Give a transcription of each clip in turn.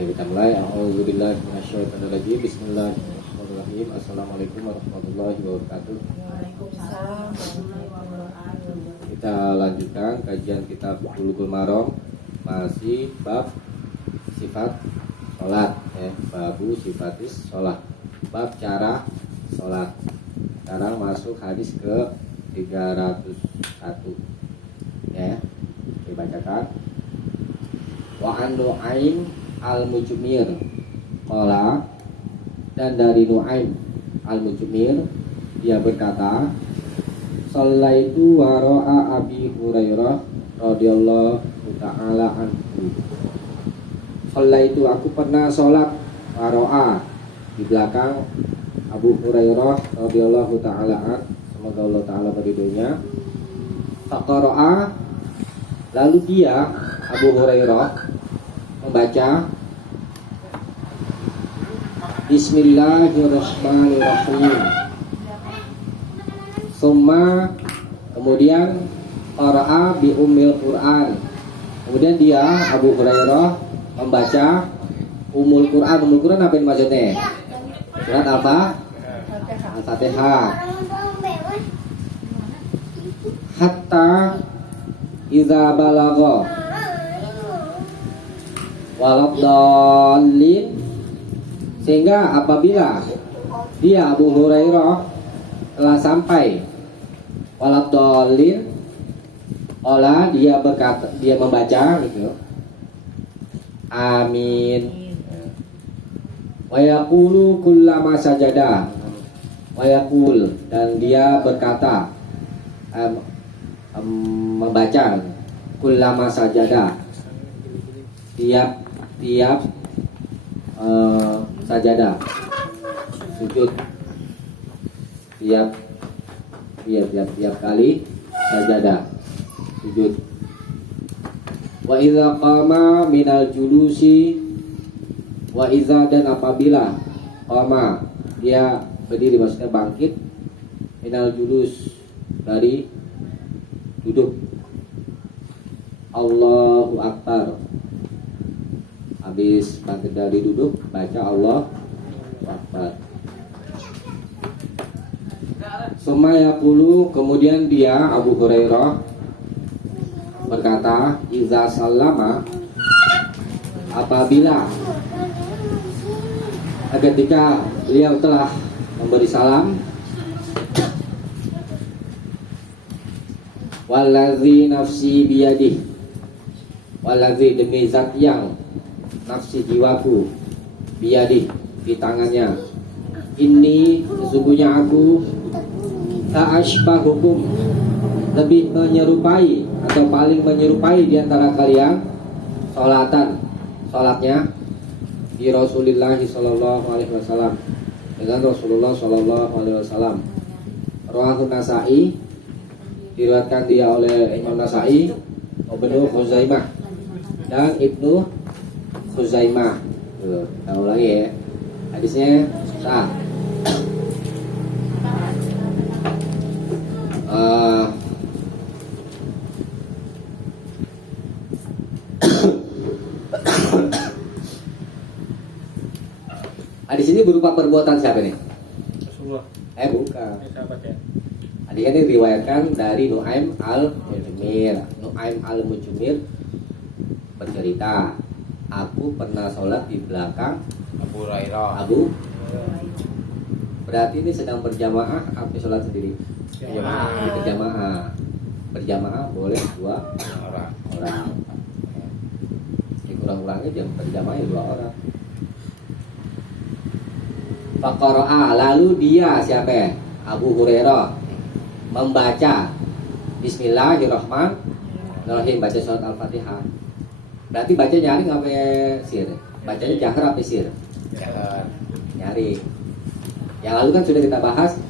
Ya, kita mulai. A'udzubillahi minasyaitonirrajim. Bismillahirrahmanirrahim. Assalamualaikum warahmatullahi wabarakatuh. Waalaikumsalam warahmatullahi wabarakatuh. Kita lanjutkan kajian kitab Bulughul Maram, masih bab sifat sholat, ya. Babu sifatis sholat, bab cara sholat. Sekarang masuk hadis ke 301, ya. Dibacakan. Wa an Nu'aim al-Mujmir qala, dan dari Nu'aim al-Mujmir dia berkata, shallaitu wara'a Abi Hurairah radhiyallahu ta'ala anhu. Shallaitu, aku pernah sholat wara'a, di belakang Abu Hurairah radhiyallahu ta'ala an, semoga Allah ta'ala beridhonya. Faqara'a, lalu dia Abu Hurairah membaca Bismillahirrahmanirrahim. Summa, kemudian qara'a bi ummil Qur'an. Kemudian dia Abu Hurairah membaca Ummul Qur'an. Ummul Qur'an apa yang maksudnya? Surat Al-Fatihah. Hatta idza balagha waladhdallin, sehingga apabila dia Abu Hurairah telah sampai waladhdallin, olah dia berkata, dia membaca gitu, amin. Wa yaqulu kullama sajada, wa yaqul, dan dia berkata, membaca kullama sajada, tiap sajadah, sujud, tiap kali sajadah, sujud. Wa idza qama minal julusi, wa idza, dan apabila qama dia berdiri, maksudnya bangkit, minal julus, dari duduk, Allahu Akbar, habis bangkit dari duduk baca Allahu Akbar. Sumaya pulu, kemudian dia Abu Hurairah berkata, iza sallama, apabila, ketika beliau telah memberi salam, wallazi nafsi biyadih, wallazi, demi zat yang nafsi jiwaku biyadih, di tangannya, ini sesungguhnya aku ta'ashbahukum, lebih menyerupai atau paling menyerupai di antara kalian sholatnya di Rasulullah sallallahu alaihi wasallam, dengan Rasulullah sallallahu alaihi wasallam. Rawahu Nasa'i, diriwayatkan dia oleh Imam Nasa'i, Ibnu Khuzaimah, dan Ibnu Khuzaimah. Kita ulangi ya, hadisnya sah. Hadis ini berupa perbuatan siapa nih? Rasulullah. Bukan. Sahabat ya. Hadis ini diriwayatkan dari Nu'aim al-Mujmir. Nu'aim al-Mujmir bercerita, aku pernah sholat di belakang Abu Hurairah. Berarti ini sedang berjamaah atau sholat sendiri? Berjamaah. Berjamaah boleh dua orang. Kurang-kurangnya jam berjamaahnya 2 orang. Faqara'a, lalu dia siapa ya? Abu Hurairah membaca Bismillahirrahmanirrahim, baca surat Al-Fatihah. Berarti baca nyari nggak pakai sir? Bacanya jahar apa sir? Nyari. Yang lalu kan sudah kita bahas,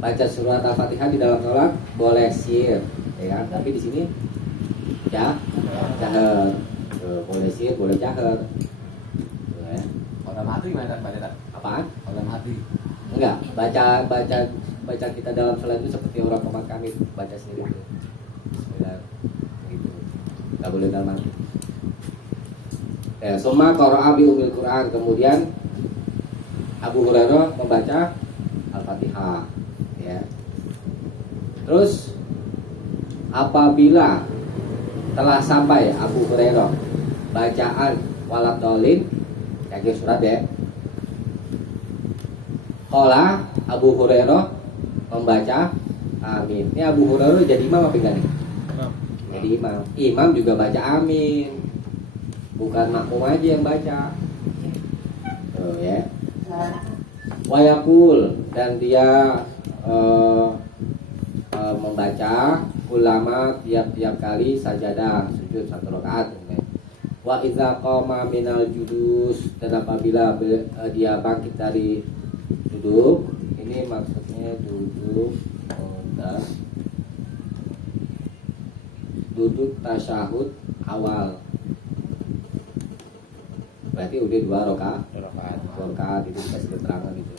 baca surat Al-Fatihah di dalam sholat boleh sir, ya. Tapi di sini jahar. Boleh sir, boleh jahar. Orang mati gimana baca? Apaan? Orang mati. Enggak, baca kita dalam sholat itu seperti orang komat kami baca sendiri itu. Bismillah, gitu. Nggak boleh dalam hati. Ya, summa qara'a bi umil Quran, kemudian Abu Hurairah membaca Al-Fatihah, ya. Terus apabila telah sampai Abu Hurairah bacaan waladhdallin, kayak surat ya. Qala Abu Hurairah membaca amin. Ini Abu Hurairah jadi imam apa enggak nih? Jadi imam. Imam juga baca amin. Bukan makmum aja yang baca. Tuh ya. Wayakul, dan dia membaca ulama tiap-tiap kali sajadah sujud 1 rakaat. Wa idza qama minal julus, dan apabila dia bangkit dari duduk, ini maksudnya duduk duduk tasyahud awal, berarti udah 2 rakaat itu dikasih keterangan itu.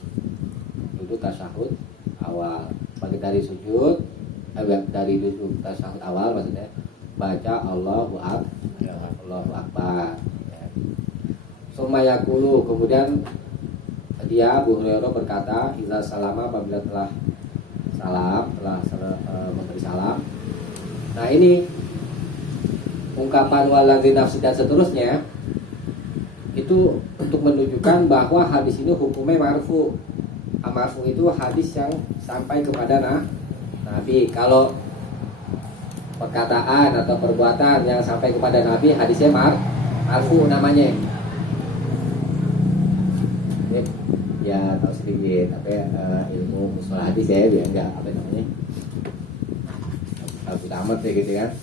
Duduk tasyahud awal, bangkit dari sujud, dari duduk tasyahud awal maksudnya baca Allahu Akbar. Summa yaqulu, kemudian dia Abu Hurairah berkata, iza salama, apabila telah memberi salam. Nah ini ungkapan waladzi nafsi dan seterusnya itu untuk menunjukkan bahwa hadis ini hukumnya marfu. Marfu itu hadis yang sampai kepada Nabi. Kalau perkataan atau perbuatan yang sampai kepada Nabi, hadisnya marfu namanya. Ya tahu sedikit, tapi ilmu mustalah hadis ya, biar enggak apa namanya, tahu amat ya gitu kan.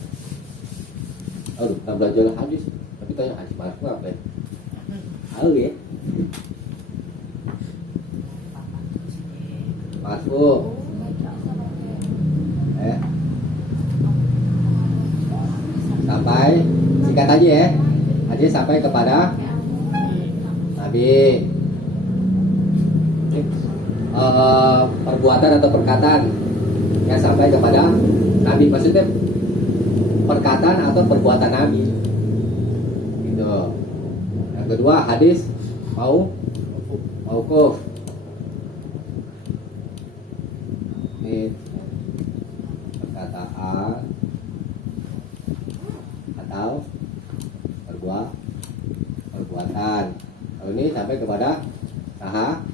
Oh, kita belajar hadis, tapi tanya hadis marfu apa ya? Tahu ya? Marfu. Sampai singkat aja ya. Hadis sampai kepada Nabi. Perbuatan atau perkataan yang sampai kepada Nabi, maksudnya perkataan atau perbuatan Nabi gitu. Yang kedua hadis mauquf, ini perkataan atau perbuatan. Kalau ini sampai kepada sahabat.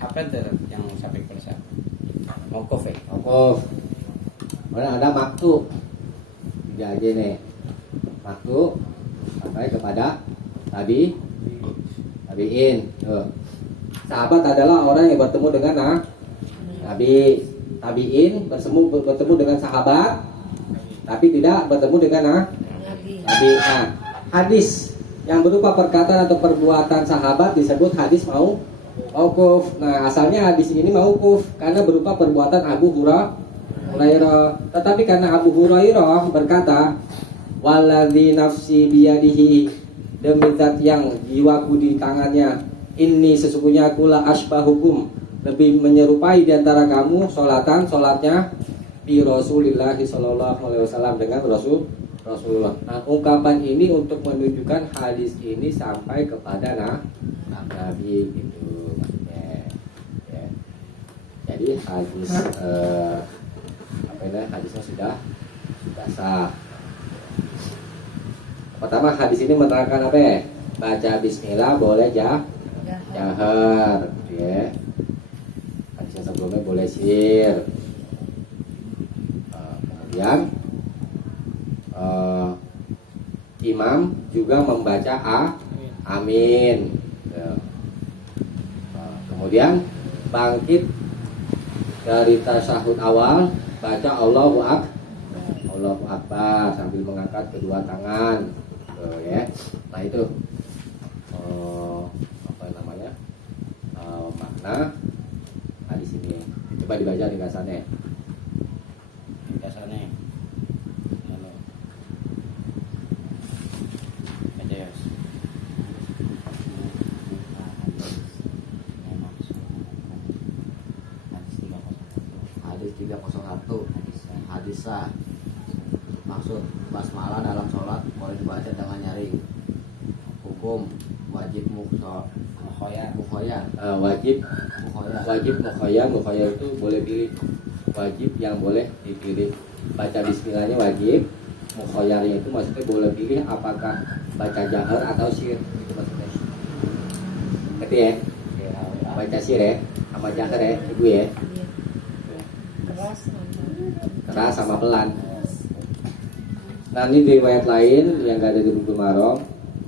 Apa itu yang sampai kepada siapa? Mauquf ya? Mauquf. Kemudian ada maktu. 3 aja nih. Maktu sampai kepada tabi'in. Tuh. Sahabat adalah orang yang bertemu dengan Nabi. Tabi'in bertemu dengan sahabat, tapi tidak bertemu dengan Nabi. Nah, hadis yang berupa perkataan atau perbuatan sahabat disebut hadis mauquf. Nah, asalnya hadis ini mauquf karena berupa perbuatan Abu Hurairah. Tetapi karena Abu Hurairah berkata, waladzi nafsi biyadihi, demi zat yang jiwaku di tangannya, ini sesungguhnya aku la asbahukum, lebih menyerupai di antara kamu solatnya bi Rasulillah sallallahu alaihi wasallam, dengan Rasulullah. Nah, ungkapan ini untuk menunjukkan hadis ini sampai kepada Nabi gitu maksudnya. Ya. Jadi hadis hadisnya sudah sah. Pertama, hadis ini menerangkan apa ya? Baca bismillah boleh jahar gitu ya. Hadis yang sebelumnya boleh sir. Kemudian imam juga membaca amin. Kemudian bangkit dari tasyahud awal, baca Allahu Akbar sambil mengangkat kedua tangan. Ya. Nah itu makna hadis ini. Coba dibaca ringkasannya. Hadis 301 hadis sah. Maksud basmalah dalam sholat boleh dibaca dengan nyaring. Hukum wajib mukhoya Wajib mukhoya mukhoya itu boleh pilih. Wajib yang boleh dipilih. Baca bismillahnya wajib. Mukhoyarnya itu maksudnya boleh pilih apakah baca jahar atau sir, itu maksudnya. Ngerti ya? Baca sir ya, sama jahar ya, ibu ya. Keras sama pelan. Nah ini di riwayat lain yang gak ada di buku Marom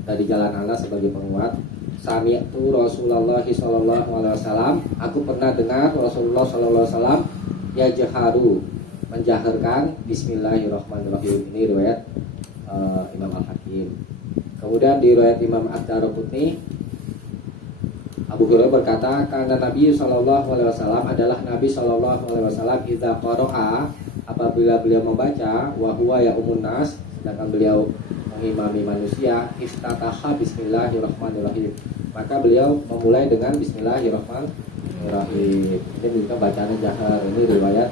dari jalan Anas sebagai penguat. Sami'tu Rasulullah sallallahu alaihi wasallam. Aku pernah dengar Rasulullah sallallahu alaihi wasallam yajharu, menjaharkan Bismillahirrahmanirrahim. Ini riwayat Imam Al-Hakim. Kemudian di riwayat Imam Ad-Darqutni, Abu Hurairah berkata, karena Nabi sallallahu alaihi wasallam adalah Nabi sallallahu alaihi wasallam idza qara'a, apabila beliau membaca wa huwa ya'umun nas, sedangkan beliau mengimami manusia, iftataha Bismillahirrahmanirrahim, maka beliau memulai dengan Bismillahirrahmanirrahim. Ini juga bacaan jahar. Ini riwayat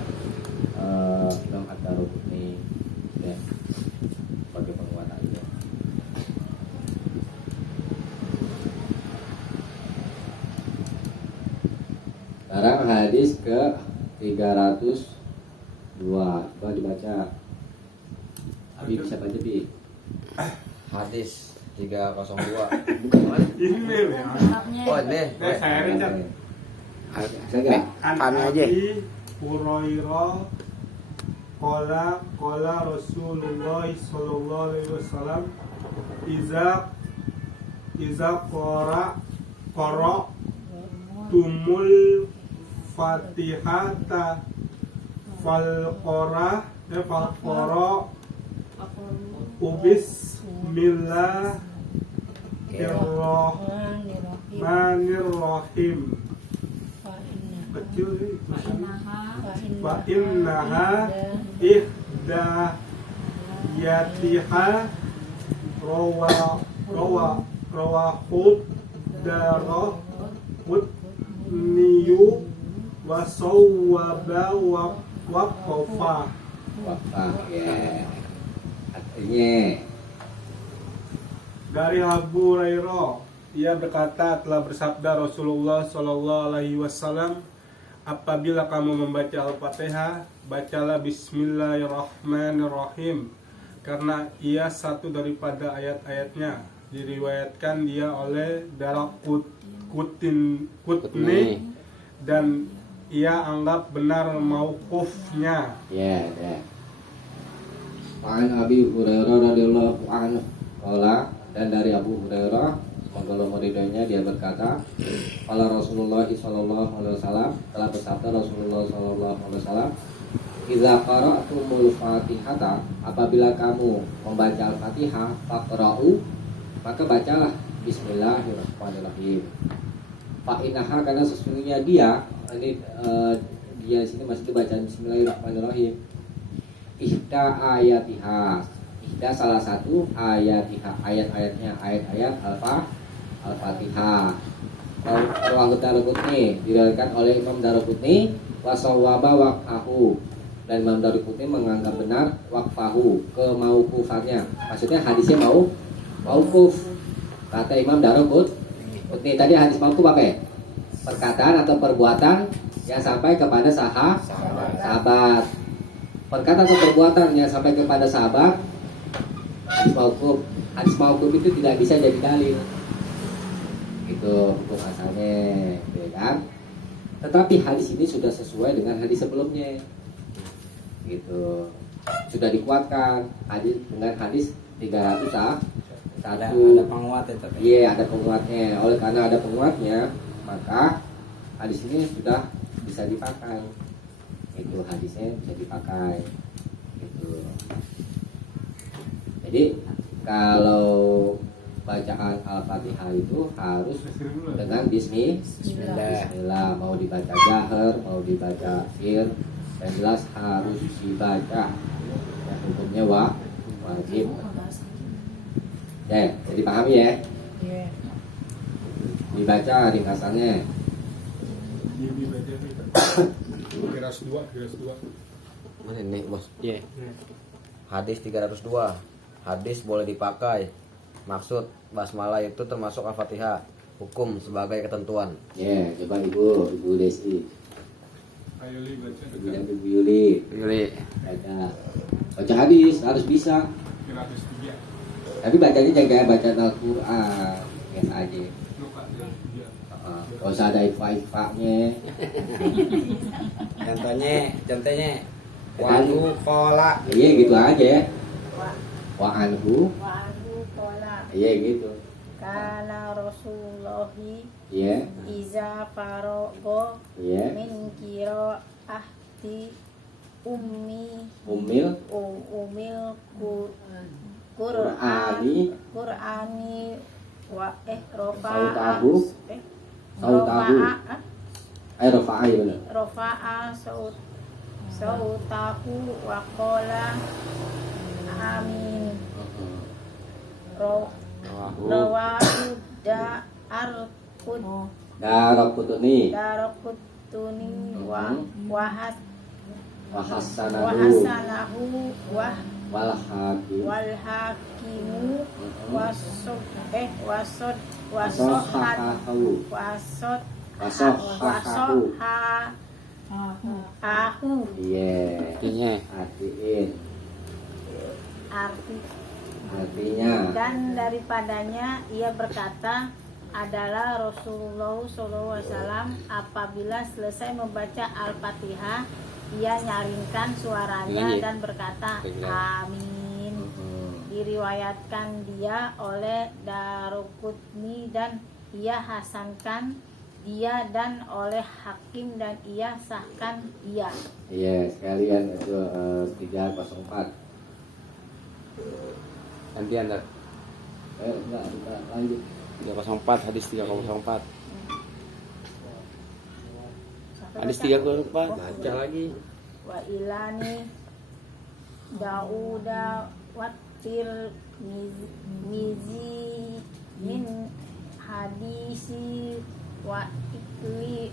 Imam Ad-Darqutni ya, sebagai penguat aja. Sekarang hadis ke 302. Coba dibaca. Abi bisa baca Bi? hadis 302. Email ya. Oh ini Saya Richard. Bisa enggak? Kami aja. Hurairah Qala Rasulullah sallallahu alaihi wasallam iza qara tumul fatihata fal qara bismillahirrahmanirrahim. Kecil nih. Fa innaha ihda yatiha rawahud darahutniyu wa sawwaba wa waqafa. Wafah ya. Artinya Dari Abu Hurairah, ia berkata, telah bersabda Rasulullah Shallallahu Alaihi Wasallam, apabila kamu membaca Al-Fatihah, bacalah Bismillahirrahmanirrahim, karena ia satu daripada ayat-ayatnya. Diriwayatkan dia oleh Daraqutni dan ia anggap benar mauqufnya. ya, ya. An Abi Hurairah radhiyallahu anhu qala, dan dari Abu Hurairah semoga Allah meridhoinya, dia berkata, qala Rasulullah sallallahu alaihi wasallam, telah bersabda Rasulullah sallallahu alaihi wasallam, idza qara'tumul Fatihata, apabila kamu membaca Al-Fatihah, faqra'u, maka bacalah Bismillahirrahmanirrahim. Fa innaha, karena sesungguhnya dia ini dia sini masih dibaca Bismillahirrahmanirrahim. Ihda ayatiha, ihda salah satu ayatiha, ayat-ayatnya, ayat-ayat Al-Fatihah. Rawahu Daraqutni, diriwayatkan oleh Imam Daraqutni, wa sawwaba waqfahu, dan Imam Daraqutni menganggap benar waqfahu, kemauqufannya. Maksudnya hadisnya mauquf. Kata Imam Daraqutni tadi, hadis mauquf apa ya? Perkataan atau perbuatan yang sampai kepada sahabat. Perkataan atau perbuatan yang sampai kepada sahabat, hadis mauquf itu tidak bisa jadi dalil. Itu hukum asalnya, ya kan? Tetapi hadis ini sudah sesuai dengan hadis sebelumnya, gitu. Sudah dikuatkan hadis dengan hadis 301. Ada penguat itu. Iya, ada penguatnya. Oleh karena ada penguatnya, maka hadis ini sudah bisa dipakai. Itu hadisnya bisa dipakai. Gitu. Jadi kalau bacaan Al-Fatihah itu harus dengan Bismillah. Mau dibaca jahar, mau dibaca sir, yang jelas harus dibaca. Ya, hukumnya wajib. Ya, jadi pahami ya. Dibaca ringkasannya. Kiras 2. Mana nih bos? Iya. Hadis 302. Hadis boleh dipakai. Maksud basmalah itu termasuk Al-Fatihah. Hukum sebagai ketentuan. Ya, coba Ibu Desi. Ayo Li baca Ibu dekat dan Ibu Yuli. Yuli. Baca hadis harus bisa. 103. Tapi bacanya jangan baca Al-Quran. Biasa aja. Luka dia. Gak usah ada ifa-ifanya. Contohnya wanu kola. Iya gitu aja. Wa Wa anhu. wa anhu qala Iya gitu. kana Rasulullahi Iya. iza farogo Iya. min kiro ahti ummi Umil. umil Qur'ani. Qur'ani wa Sautahu. Sautahu. Rafa'a ya benar. rofa'a sautahu wa qala amin rawahu da'arqud Daraqutni. daraqutuni wa wahas Wahasanahu. wahasanahu Wal hakim. wal hakimu wasod wasod Wasohahahu. wasod Wasohahahu. ahu Iya. Artinya. Artiin. Artinya. dan daripadanya ia berkata adalah Rasulullah SAW apabila selesai membaca Al-Fatihah ia nyaringkan suaranya Nyanyi. dan berkata amin. Diriwayatkan dia oleh Daruqutni dan ia hasankan dia dan oleh Hakim dan ia sahkan dia. Iya, sekalian itu 304. Gantian dah. Enggak, lanjut. 304, hadis 304. Sampai Hadis baca. 304. Baca lagi. Wa ilani Dauda watir mizi min hadisi wa ikli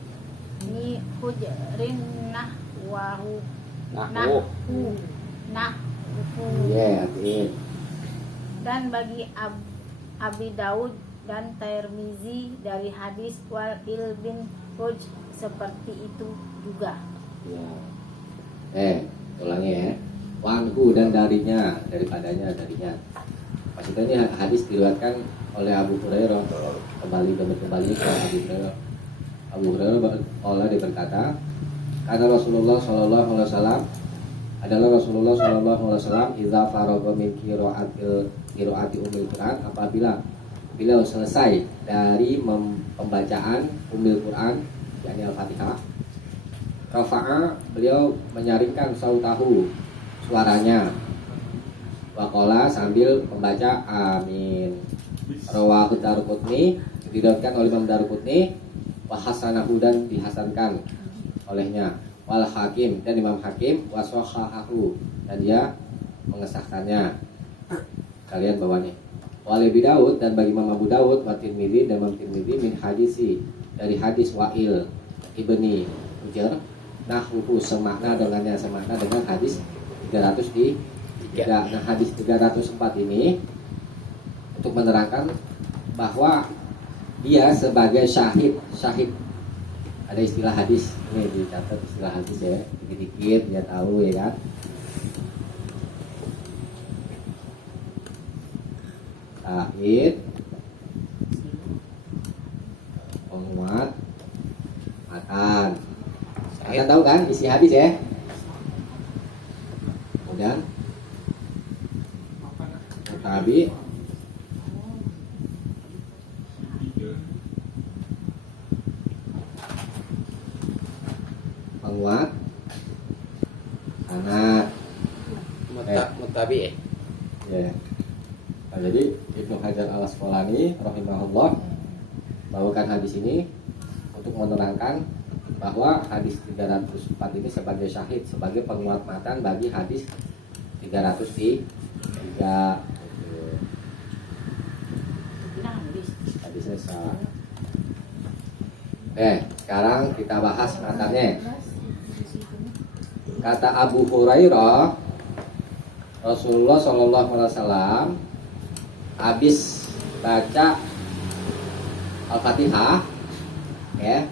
ni hujrin nahwahu Nahwu. nahwu Iya, artiin. dan bagi Abi Daud dan Tirmizi dari hadis Wa'il bin Hujr seperti itu juga. Ya. Ulangi ya. Wanhu dan darinya, daripadanya, darinya. Maksudnya ini hadis diriwayatkan oleh Abu Hurairah. Kembali ke Abu Hurairah. Abu Hurairah oleh berkata, karena Rasulullah Shallallahu Alaihi Wasallam adalah Rasulullah Shallallahu Alaihi Wasallam idza faragha min qiraati umil Quran, apabila beliau selesai dari pembacaan umil Quran yakni Al-Fatihah, rafa'a, beliau menyaringkan sautahu, suaranya, waqala, sambil membaca amin. Rawahu Daruqutni, diriwayatkan oleh Imam Daruqutni, wa hasanahu, dan dihasankan olehnya, wal Hakim, dan Imam Hakim, wa sahahahu, dan dia mengesahkannya. Kalian bawa nih. Wa Abi Daud, dan bagi Imam Abu Daud, wa Tirmidzi, dan Imam Tirmidzi min hadisi, dari hadis Wa'il ibni Hujr, nahwu, semakna dengannya, semakna dengan hadis 303. Nah, hadis 304 ini untuk menerangkan bahwa dia sebagai syahid. Ada istilah hadis, ini dicatat istilah hadis ya, dikit-dikit dia tahu ya kan. Syahid, penguat, matan. Kalian tahu kan isi hadis ya? Kemudian tabi, penguat, sanad. Mutabi. Ya. Nah, jadi Ibnu Hajar Al Asqalani rahimahullah bawakan hadis ini untuk menerangkan bahwa hadis 304 ini sebagai syahid, sebagai penguat matan bagi hadis 303. Hadis selesai. Sekarang kita bahas matannya. Kata Abu Hurairah Rasulullah Shallallahu Alaihi Wasallam habis baca Al-Fatihah, ya,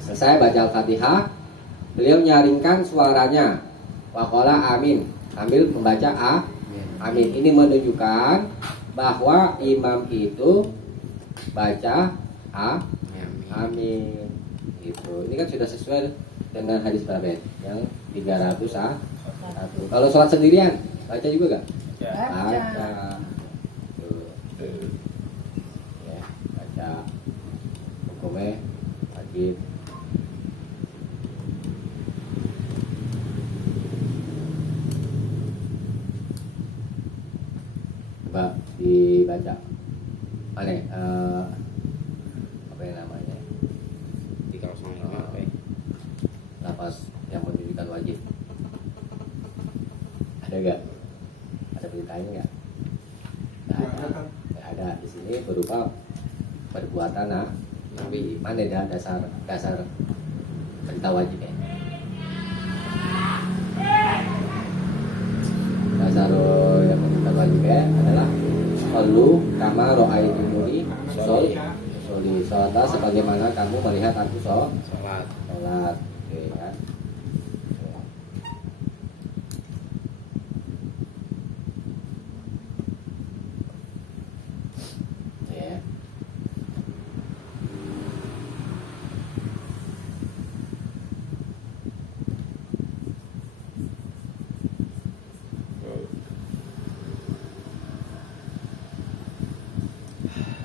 selesai baca Al-Fatihah, beliau nyaringkan suaranya, waqala amin, sambil membaca amin. Ini menunjukkan bahwa imam itu baca amin. Gitu. Ini kan sudah sesuai dengan hadis berapa ya? Yang 301. Kalau sholat sendirian baca juga gak? Baca. Tuh. Ya, baca. Hukumnya wajib. Coba dibaca. Mana? Apa yang namanya? 305 apa ya? Lapas yang menunjukkan wajib. Ada gak? Ada beritanya nggak? Nggak ada. Nggak ada. Di sini berupa perbuatan Nabi. Mana dah dasar perintah wajibnya? Dasar yang menunjukkan wajibnya adalah Sallu kama ro'aitumuni sholli. Sholat sebagaimana kamu melihat aku sholat. Oke kan? Ya.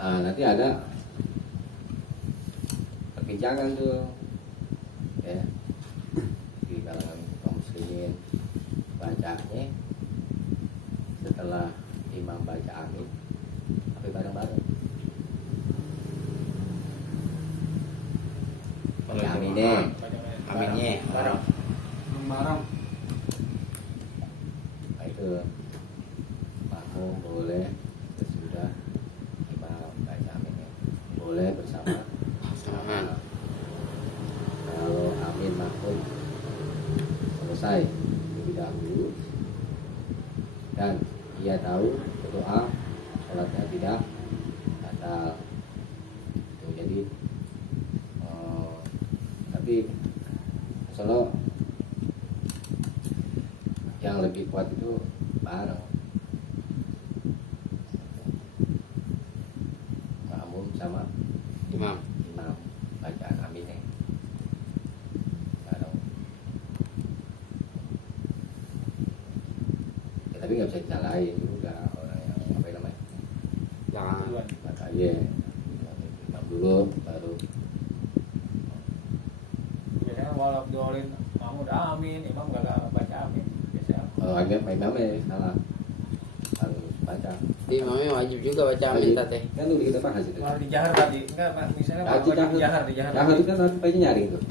Nanti ada perbincangan tuh, ya, di kalangan kaum muslimin, bacanya setelah imam baca amin, tapi bareng-bareng. Baca aminnya, bareng. Barang. nah itu makmum boleh sesudah imam baca aminnya, boleh bersama. Kalau amin makmum selesai terlebih dahulu dan ia tahu berdoa, sholatnya tidak batal. Itu jadi tapi solo yang lebih kuat itu bareng makmum sama Imam. bacaan aminnya bareng. Ya, tapi nggak bisa disalahin juga orang yang apa namanya Jangan. baca ya imam dulu baru Biasanya walau doain kamu udah amin, imam gak baca amin biasanya. kalau agak imamnya salah harus baca. Di imamnya wajib juga baca amin teh. Kan udah kita bahas itu. Malah dijahar tadi, enggak Pak, misalnya Nah, Pak, dijahar. Yang itu kan nanti nyaring tuh.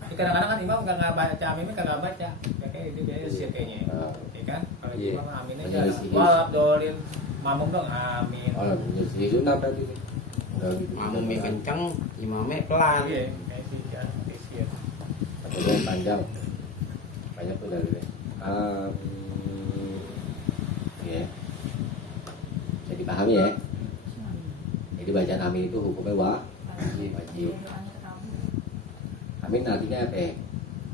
Tapi kadang-kadang kan imam gak baca amin, kagak baca. Ya kayak itu biasanya sih kayaknya. Ya kan? Kalau Iya. imam aminnya Benar aja. sih. Walau doain mamum dong amin. Oh, jadi sunat tadi. Udah gitu. Makmumnya kenceng, imamnya pelan. Iya, kayak sih ya, kayak sih ya. Kemudian panjang. Banyak tuh dari ya. Jadi pahami ya. Jadi bacaan amin itu hukumnya wajib. Amin artinya apa?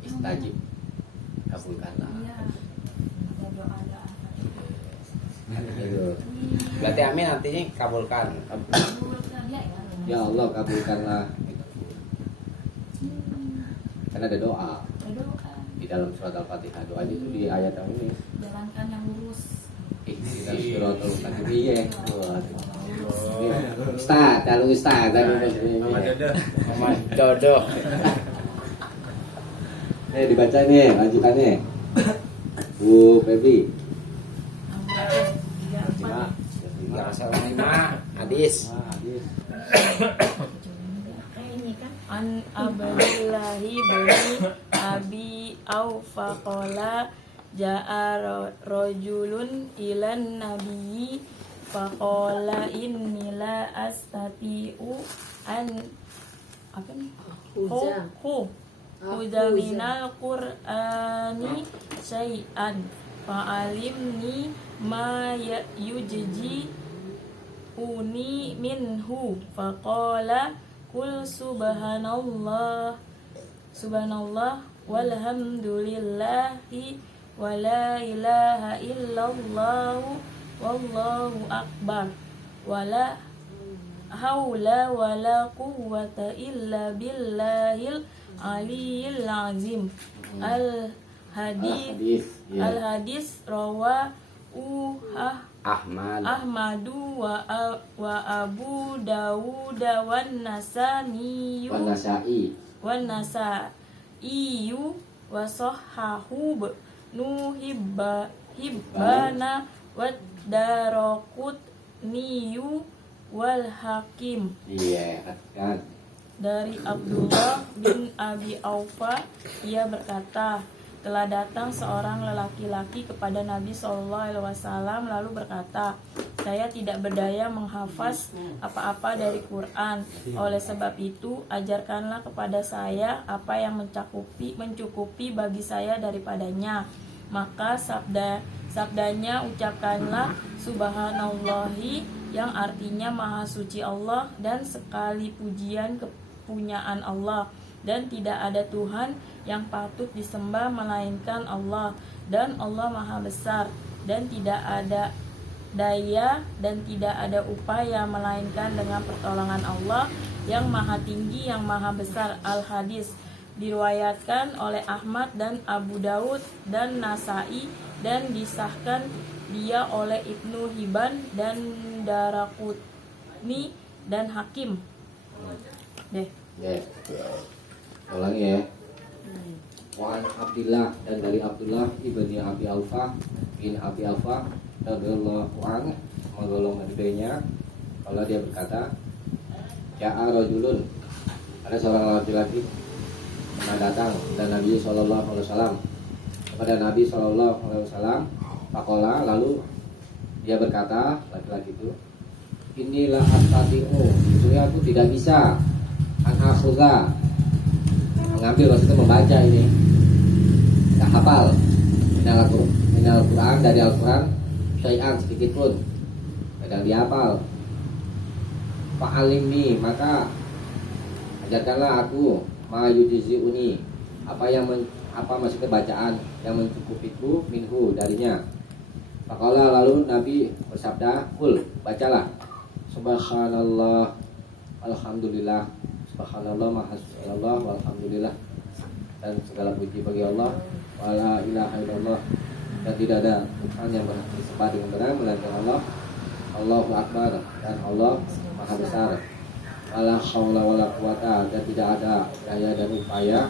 Istajib. Kabulkanlah. Gitu. Berarti amin artinya kabulkan. Ya Allah kabulkanlah. Gitu. Kan ada doa di dalam surat Al-Fatihah. Doanya itu di ayat yang ini. Jalankan yang lurus. Ihdinas siratal mustaqim. Iya. Ustaz, kalau Ustaz, Mama Dodo. Mama Dodo. Dibaca nih, lanjutannya. Bu Febri. Tiga masalah 5 hadis. Ini kan An Abdillahi bani Abi Aufa qala ja'a rajulun ilan nabiyyi faqala inni la astati'u an apa nih? Huza minal Qur'ani syai'an fa'alimni ma yujji uni minhu faqala kul subhanallah walhamdulillahi wa la ilaha illallah wallahu akbar wala haula wala quwwata illa billahil aliyil azim. Al hadis rawa Ahmadu wa Abu Dawud wan Nasai wa sahahu Hibbana wa Daraqutni wal Hakim. Iya, kan. Dari Abdullah bin Abi Aufa, ia berkata, telah datang seorang lelaki-laki kepada Nabi SAW lalu berkata, saya tidak berdaya menghafaz apa-apa dari Quran. Oleh sebab itu, ajarkanlah kepada saya apa yang mencukupi bagi saya daripadanya. Maka sabdanya, ucapkanlah subhanallahi, yang artinya maha suci Allah dan sekali pujian kepunyaan Allah, dan tidak ada Tuhan yang patut disembah melainkan Allah, dan Allah maha besar, dan tidak ada daya dan tidak ada upaya melainkan dengan pertolongan Allah yang maha tinggi, yang maha besar. Al-Hadis diriwayatkan oleh Ahmad dan Abu Daud dan Nasai, dan disahkan dia oleh Ibnu Hibban dan Daraqutni dan Hakim. Deh. Ulangi ya. Wa an Abdillah, dan dari Abdullah ibni Abi Aufa bin Abi Aufa radhiyallahu anhu, menggolong ridhonya, kalau dia berkata, ja'a rajulun, ada seorang laki-laki pernah datang dan Nabi sallallahu alaihi wasallam kepada Nabi sallallahu alaihi wasallam. Faqala, lalu dia berkata, laki-laki itu, inilah astati'u, sesungguhnya aku tidak bisa an-akhudha, mengambil, maksudnya membaca ini, tidak hafal minal Quran, dari Al-Quran syai'an, sedikit pun tidak dihafal. Fa'alimni, maka ajarkanlah aku ma yujzi'uni, apa maksudnya bacaan yang mencukupiku minhu, darinya. Faqala, lalu Nabi bersabda, kul, bacalah subhanallah alhamdulillah, subhanallah maha suci Allah, walhamdulillah, dan segala puji bagi Allah, wala ilaha illallah, dan tidak ada Tuhan yang berhak disembah dengan benar melainkan Allah, Allahu akbar, dan Allah maha besar, wala haula wala quwata, dan tidak ada daya dan upaya,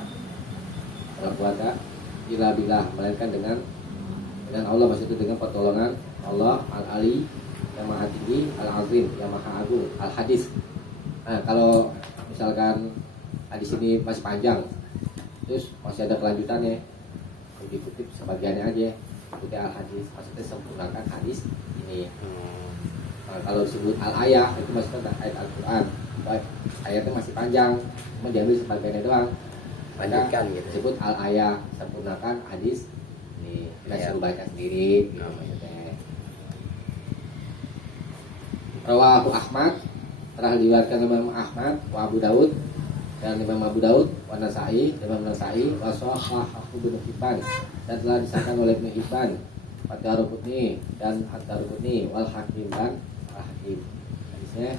wala quwata illa billah, melainkan dengan Allah, maksudnya dengan pertolongan Allah, Al-Ali yang maha tinggi, Al-Azim yang maha agung, Al-Hadis. Nah, kalau misalkan hadis ini masih panjang, terus masih ada kelanjutannya, dikutip sebagiannya aja, ikuti Al-Hadis, maksudnya sempurnakan hadis ini. Nah, kalau disebut Al-Ayah, itu maksudnya ayat Al-Quran, ayatnya masih panjang, cuma diambil sebagiannya doang, Lanjutkan gitu. disebut Al-Ayah, sempurnakan hadis ini, kita suruh baca sendiri gitu, maksudnya. Rawahu Ahmad, telah diriwayatkan Imam Ahmad, wa Abu Daud, dan Imam Abu Daud, wa Nasai, Imam Nasai, wa sahahahu Ibnu Hibban, dan telah disahkan oleh Ibnu Hibban, wa Daraqutni, dan Ad-Daraqutni, wal Hakim, dan Al-Hakim. Hadisnya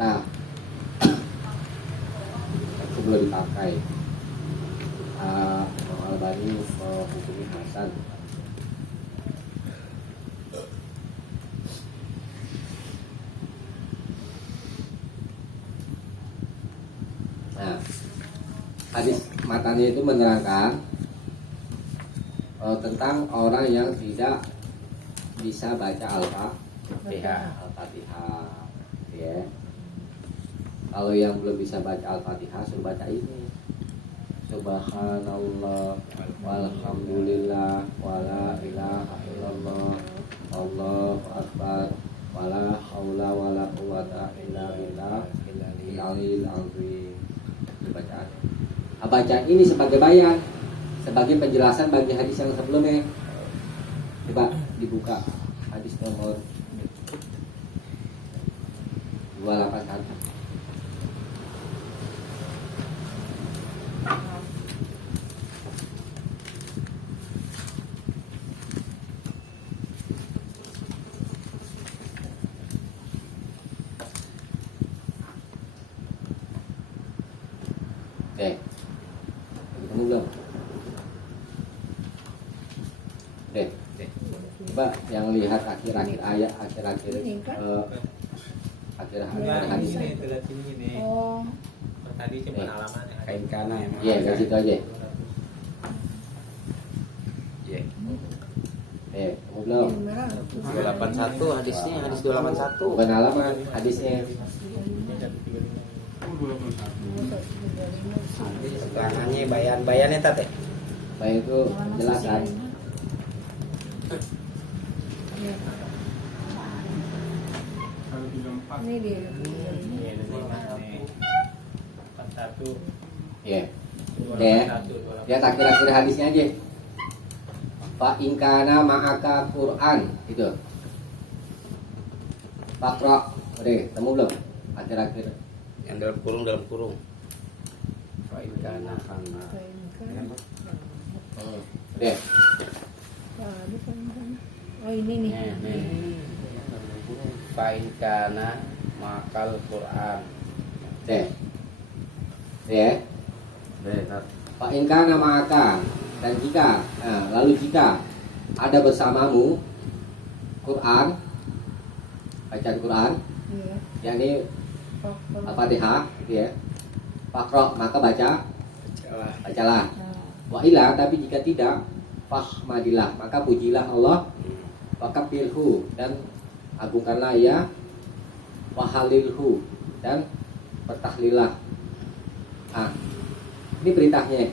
nah, itu belum dipakai. Imam Al-Albani menghukumi hasan. Nah, hadis matanya itu menerangkan tentang orang yang tidak bisa baca Al-Fatihah, ya. Kalau yang belum bisa baca Al-Fatihah, suruh baca ini. Subhanallah walhamdulillah wala ilaha illallah Allahu akbar wala haula wala quwata illa billah al-aliyil azim. Bacaan. Bacaan ini sebagai bayan, sebagai penjelasan bagi hadis yang sebelumnya. Coba dibuka hadis nomor 281. Oke, ketemu belum? Oke, coba yang lihat akhir-akhir ayat, akhir-akhir akhir hadis. Ini lihat ini. Oh, Tadi cuma halaman yang Kain kana ya. Iya, dari situ aja. Iya. Ketemu belum? 281 hadisnya, hadis 281. Bukan halaman, hadisnya. Keterangannya bayannya tate. Baik itu jelasan. Kalau 34 ini dia. Iya, ini mana nih? 41. Iya. Ya. Lihat akhir-akhir hadisnya aja. Fa ingkana ma'aka Quran itu. Pakra. Udah, ketemu belum? Akhir-akhir. Yang dalam kurung. Kain kana kana. Udah. Oh ini nih. Nih. Kain kana makal Quran. Udah. Ya. Fa ingkana ma'aka, dan jika lalu jika ada bersamamu Quran, bacaan Quran, Iya. yakni Al-Fatihah, gitu ya. Pakro, maka bacalah. Wa ila, tapi jika tidak, fahmadilah, maka pujilah Allah. Wakabirhu, dan agungkanlah ia. Wahalilhu, dan bertahlilah. Ini perintahnya.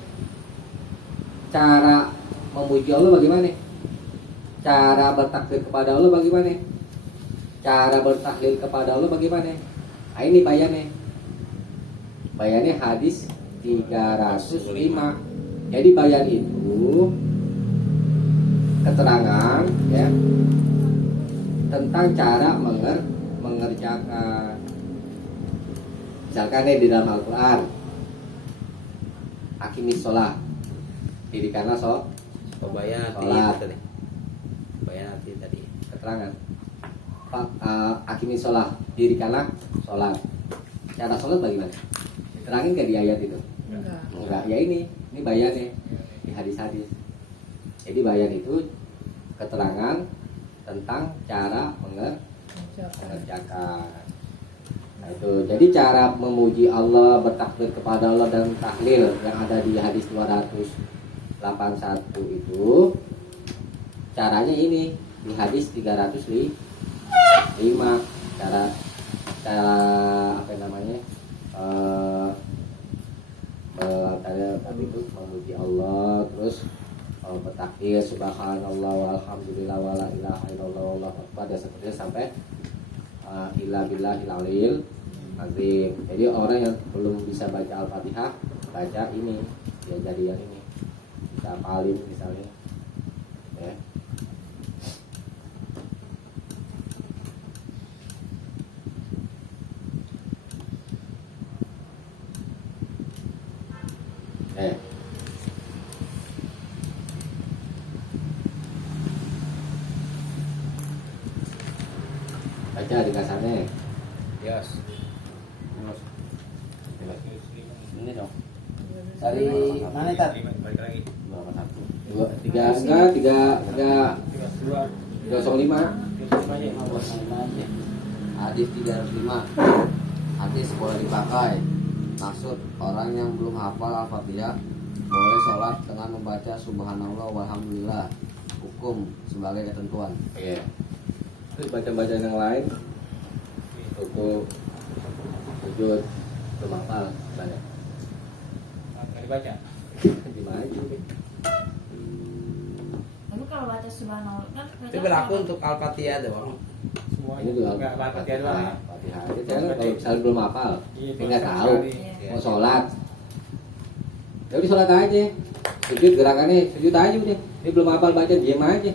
Cara memuji Allah bagaimana? Cara bertakbir kepada Allah bagaimana? Cara bertahlil kepada Allah bagaimana? Ini bayannya. Bayannya hadis 305. Jadi bayan itu keterangan ya tentang cara mengerjakan. Misalkan di dalam Al-Quran, akimis sholat, dirikanlah Bayanati Sholat. tadi. Bayanati tadi. keterangan. Akimis sholat, dirikanlah sholat. Cara sholat bagaimana? Terangin ke di ayat itu? Enggak. Ya ini bayannya di hadis-hadis. Jadi bayan itu keterangan tentang cara mengerjakan. Nah, itu jadi cara memuji Allah, bertakbir kepada Allah dan tahlil yang ada di hadis 281 itu caranya ini di hadis 305 cara apa namanya tadi itu memuji Allah, terus bertakbir subhanallah walhamdulillah wala ilaha illallah wallahu akbar dan seterusnya sampai illa billahil aliyil azim. Jadi orang yang belum bisa baca Al-Fatihah, baca ini ya, jadi yang ini bisa hafalin misalnya ya. Baca di kasarnya. Yes. Ini dong. Dari mana tat? Balik lagi. 305. Hadis 305. Hadis boleh dipakai. Maksud orang yang belum hafal Al-Fatihah boleh sholat dengan membaca subhanallah walhamdulillah. Hukum sebagai ketentuan. Iya. Terus baca-bacaan yang lain untuk sujud belum hafal banyak. Nggak dibaca. Gimana gitu? Tapi kalau baca subhanallah kan Itu berlaku untuk Al-Fatihah doang. Semua Ini juga nggak baca dia doang ya. Fatihah. Itu kan kalau misalnya belum hafal, Iya, dia nggak sama tahu sekali. mau sholat. Ya udah sholat aja. Sujud gerakannya sujud aja udah. Dia belum hafal baca diam aja.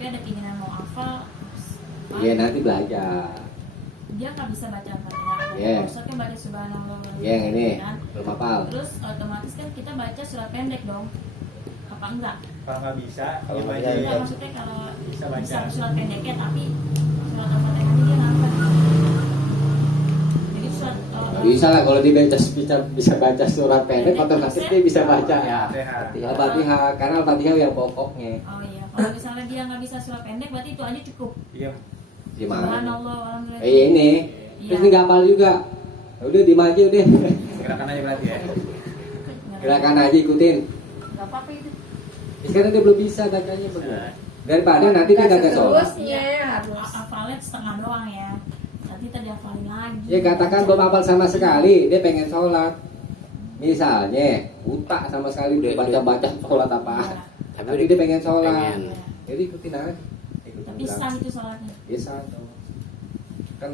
tapi ada keinginan mau hafal, Iya nanti belajar. dia nggak bisa baca Al-Fatihah. Iya. Ustaznya baca subhanallah. Iya yang ini kan? belum hafal. Terus otomatis kan kita baca surat pendek dong. Apa enggak? Kalau nggak bisa, Kalau ya nggak baca. Enggak, maksudnya kalau Bisa bisa, baca. surat pendeknya tapi surat Al-Fatihahnya dia nggak. Jadi surat Nggak bisa lah kalau dia bisa baca surat pendek, otomatis dia bisa baca Ya, Al-Fatihah karena Al-Fatihah yang pokoknya. Oh iya, kalau misalnya dia nggak bisa surat pendek berarti itu aja cukup. Iya. Gimana? Subhanallah, alhamdulillah. Ini Iya. terus ini nggak hafal juga. Ya udah diem aja udah. Gerakan aja berarti ya. Gerakan aja ikutin. Nggak apa-apa itu. Sekarang dia belum bisa bacanya bagaimana? Daripada nanti dia kagak sholat. Seterusnya harus. Hafalnya setengah doang ya. Nanti tadi hafalin lagi. Ya katakan belum hafal sama sekali, dia pengen sholat. Misalnya buta sama sekali udah baca-baca sholat apa. Iya. Tapi dia pengen sholat. pengen. Jadi ikutin aja. Ikutin Tapi sah itu sholatnya. Bisa dong. Kan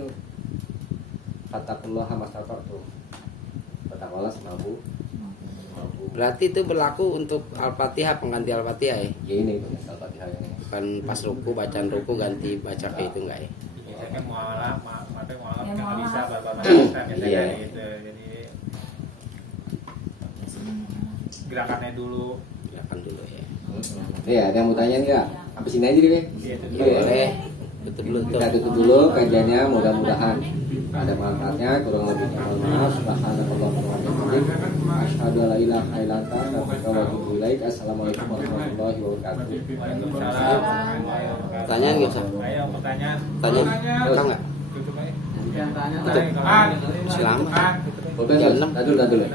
fattakullah mastata'tum. Fattakullah semampu. Berarti itu berlaku untuk Al-Fatihah, pengganti Al-Fatihah ya? Ya ini itu Al-Fatihah ini. Kan pas ruku, bacaan ruku ganti baca kayak itu enggak ya? Biasanya mualaf, materi mualaf Ya, nggak bisa mualaf. bapak biasanya Iya. gitu. Jadi gerakannya dulu. Silakan dulu ya. Iya, ada yang mau tanya nggak? Habis ini aja deh. Iya, itu dulu. Iya. Boleh. Tutup dulu tuh. Kita tutup dulu kajiannya, mudah-mudahan ada manfaatnya. Kurang lebihnya mohon maaf. Subhanallah wa bihamdihi. Asyhadu an la ilaha illa anta astaghfiruka wa atubu ilaik. Assalamualaikum warahmatullahi wabarakatuh. Waalaikumsalam. Pertanyaan nggak usah? Ayo pertanyaan. Tanya, enggak enggak? Tutup aja. Yang tanya Tutup. Ah, Selamat. tutup aja. Oke, Jam 6. dah dulu.